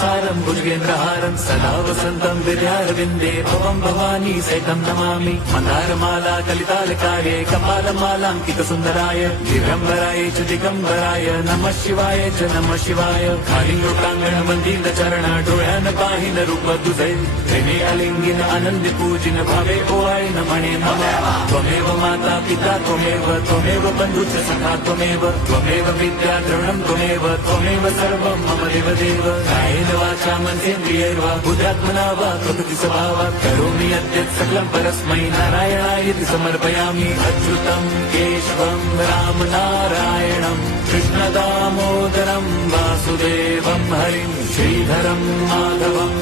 सारं भुजगेन्द्रहारं सदा वसन्तं विद्यारविन्दे भवं भवानी सहितं नमामि मन्दारमाला कलितालकार्ये कपालमालाङ्कितसुन्दराय दिगम्बराय च दिगम्बराय नमः शिवाय च नमः शिवाय कालिङ्गोटाङ्गण मन्दिरचरण डोळ्यान पाहिन रूप तुझे प्रेमे अलिंगिन आनंदी पूजिन भावे ओवाळीन म्हणे नमः त्वमेव माता पिता त्वमेव बन्धुश्च सखा त्वमेव विद्या द्रविणं त्वमेव सर्वं मम देवदेव कायेन वाचा मनसेन्द्रियैर्वा बुद्ध्यात्मना वा प्रकृति स्वभावात् करोमि यद्यत् सकलं परस्मै नारायणायति समर्पयामि अच्युतं केशवं राम नारायणं कृष्णदामोदरं वासुदेवं हरिं श्रीधरं माधवं